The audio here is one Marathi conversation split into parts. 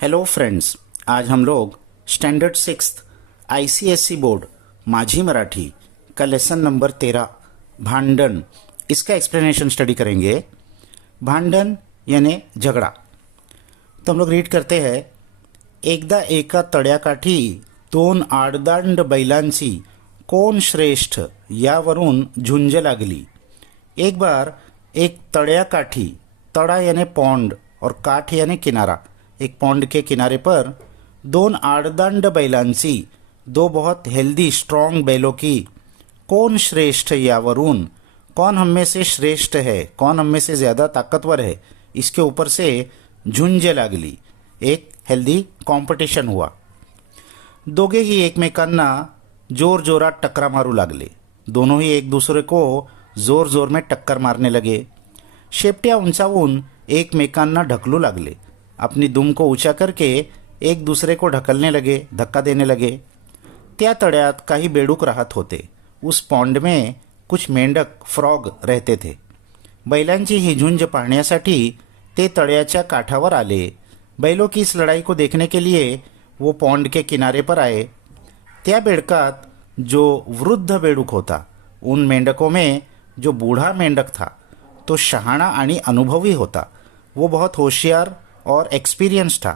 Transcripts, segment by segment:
हेलो फ्रेंड्स, आज हम लोग स्टैंडर्ड सिक्स्थ आईसीएसई बोर्ड माझी मराठी का लेसन नंबर 13 भांडण इसका एक्सप्लेनेशन स्टडी करेंगे। भांडण यानी झगड़ा। तो हम लोग रीड करते हैं। एकदा एका तळ्याकाठी दोन आडदांड बैलांची कोण श्रेष्ठ यावरून झुंज लागली। एक बार एक तळ्याकाठी, तड़ा यानी पौंड और काठ यानी किनारा, एक पौंड के किनारे पर दोन आड़दंड बैलांची, दो बहुत हेल्दी स्ट्रॉन्ग बैलों की कौन श्रेष्ठ यावरून, कौन हम में से श्रेष्ठ है, कौन हम में से ज़्यादा ताकतवर है, इसके ऊपर से झुंज लागली। एक हेल्दी कॉम्पिटिशन हुआ। दोघेही एकमेकांना जोर जोरात टकरा मारू लागले। दोनों ही एक दूसरे को जोर जोर में टक्कर मारने लगे। शेपट्या उंचावून एकमेकांना ढकलू लागले। अपनी दुम को ऊंचा करके एक दूसरे को ढकलने लगे, धक्का देने लगे। त्या तळ्यात काही बेडूक राहत होते। उस पॉन्ड में कुछ मेंढक फ्रॉग रहते थे। बैलांची ही झुंज पाहण्यासाठी ते तळ्याच्या काठावर आले। बैलों की इस लड़ाई को देखने के लिए वो पॉन्ड के किनारे पर आए। त्या बेडकात जो वृद्ध बेडूक होता, उन मेंढकों में जो बूढ़ा मेंढक था तो शहाणा आणि अनुभवी होता। वो बहुत होशियार और एक्सपीरियंस था।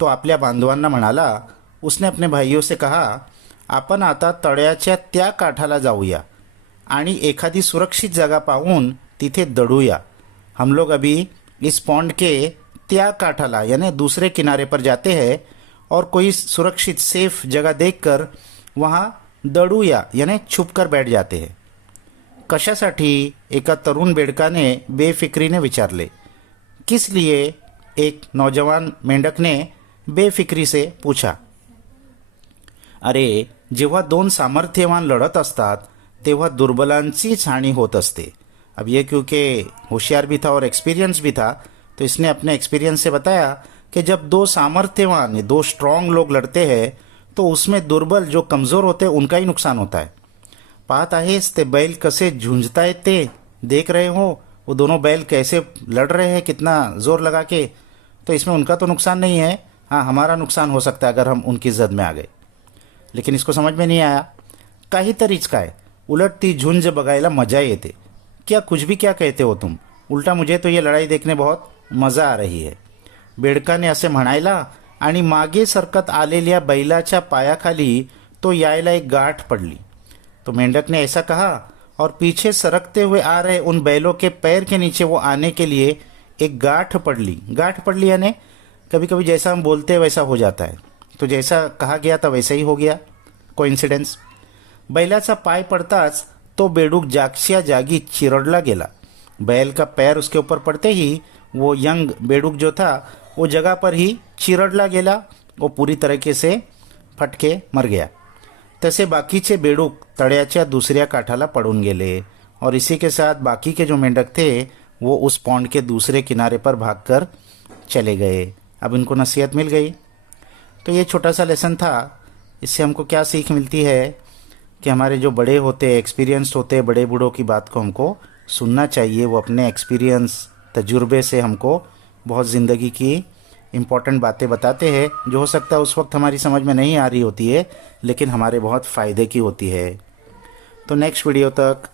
तो आपल्या बांधवांना म्हणाला, उसने अपने भाइयों से कहा, आपण आता तळ्याच्या त्या काठाला जाऊया आणि एखादी सुरक्षित जगह पाहून तिथे दडूया। हम लोग अभी इस पॉन्ड के त्या काठाला यानी दूसरे किनारे पर जाते हैं और कोई सुरक्षित सेफ जगह देखकर वहाँ दडूया यानी छुपकर बैठ जाते हैं। कशासाठी? एका तरुण बेडकाने बेफिक्रीने विचारले। किस लिए? एक नौजवान मेंढक ने बेफिक्री से पूछा। अरे, जेव्हा दोन सामर्थ्यवान लढत असतात तेव्हा दुर्बलांचीच हानी होत असते। अब ये क्योंकि होशियार भी था और एक्सपीरियंस भी था, तो इसने अपने एक्सपीरियंस से बताया कि जब दो सामर्थ्यवान, दो स्ट्रांग लोग लड़ते हैं तो उसमें दुर्बल जो कमज़ोर होते हैं उनका ही नुकसान होता है। पाहत आहेस ते बैल कसे झुंजतायत, ते देख रहे हो वो दोनों बैल कैसे लड़ रहे हैं, कितना जोर लगा के। तो इसमें उनका तो नुकसान नहीं है, हाँ हमारा नुकसान हो सकता है अगर हम उनकी जद में आ गए। लेकिन इसको समझ में नहीं आया। काहीतरीच काय, उलट ती झुंज बघायला मजा येते। क्या कुछ भी क्या कहते हो तुम, उल्टा मुझे तो ये लड़ाई देखने बहुत मजा आ रही है। बेडकाने असे म्हणायला आणि मागे सरकत आलेल्या बैलाच्या पायाखाली तो यायला एक गाठ पडली। तो मेंढक ने ऐसा कहा और पीछे सरकते हुए आ रहे उन बैलों के पैर के नीचे वो आने के लिए एक गाठ पड़ली। गाठ पड़ली यानी कभी कभी जैसा हम बोलते हैं वैसा हो जाता है। तो जैसा कहा गया था वैसा ही हो गया, कोइन्सिडेंस। बैलाचा पाय पडताच तो बेडूक जागच्या जागी चिरडला गेला। बैल का पैर उसके ऊपर पड़ते ही वो यंग बेडूक जो था वो जगह पर ही चिरडला गेला। वो पूरी तरीके से फटके मर गया। तसे बाकीचे बेडूक तळ्याच्या दुसऱ्या काठाला पडून गेले और इसी के साथ बाकी के जो मेंढक थे वो उस पॉन्ड के दूसरे किनारे पर भागकर चले गए। अब इनको नसीहत मिल गई। तो ये छोटा सा लेसन था। इससे हमको क्या सीख मिलती है कि हमारे जो बड़े होते हैं, एक्सपीरियंस्ड होते हैं, बड़े बूढ़ों की बात को हमको सुनना चाहिए। वो अपने एक्सपीरियंस, तजुर्बे से हमको बहुत ज़िंदगी की इम्पॉर्टेंट बातें बताते हैं, जो हो सकता है उस वक्त हमारी समझ में नहीं आ रही होती है, लेकिन हमारे बहुत फ़ायदे की होती है। तो नेक्स्ट वीडियो तक